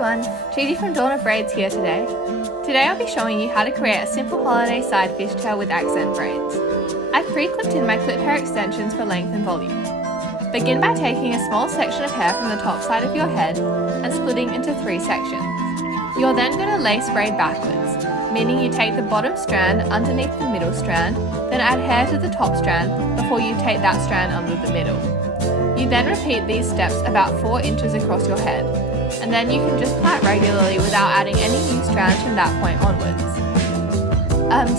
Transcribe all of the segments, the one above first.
everyone, Gigi from Dawn of Braids here today. Today I'll be showing you how to create a simple holiday side fishtail with accent braids. I've pre-clipped in my Cliphair extensions for length and volume. Begin by taking a small section of hair from the top side of your head and splitting into 3 sections. You're then going to lace braid backwards, meaning you take the bottom strand underneath the middle strand, then add hair to the top strand before you take that strand under the middle. You then repeat these steps about 4 inches across your head, and then you can just plait regularly without adding any new strands from that point onwards.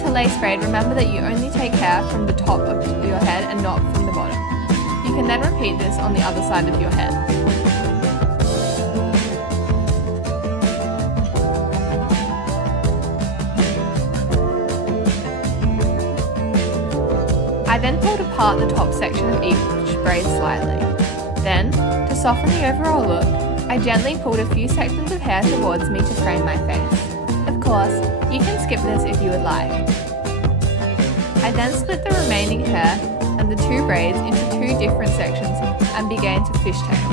To lace braid, remember that you only take hair from the top of your head and not from the bottom. You can then repeat this on the other side of your head. I then pulled apart the top section of each braid slightly. Then, to soften the overall look, I gently pulled a few sections of hair towards me to frame my face. Of course, you can skip this if you would like. I then split the remaining hair and the 2 braids into 2 different sections and began to fishtail.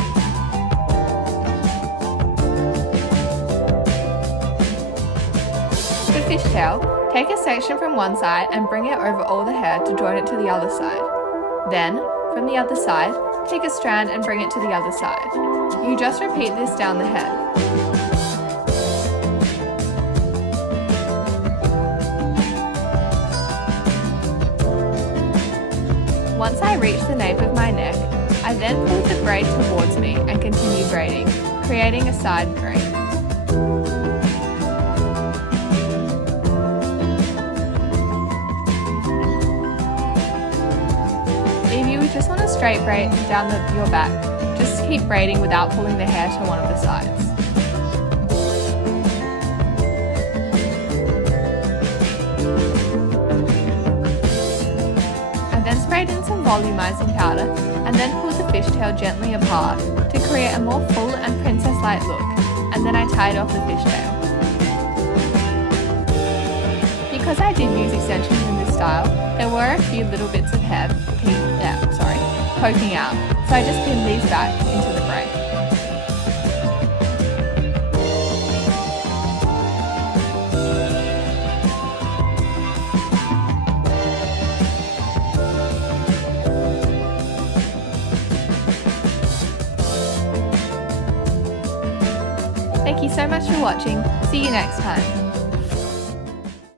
To fishtail, take a section from one side and bring it over all the hair to join it to the other side. Then, from the other side, take a strand and bring it to the other side. You just repeat this down the head. Once I reach the nape of my neck, I then pull the braid towards me and continue braiding, creating a side braid. If you just want a straight braid down your back, just keep braiding without pulling the hair to one of the sides. I then sprayed in some volumizing powder and then pulled the fishtail gently apart to create a more full and princess-like look, and then I tied off the fishtail. Because I did use extensions in this style, there were a few little bits of hair poking out, so I just pinned these back into the braid. Thank you so much for watching. See you next time.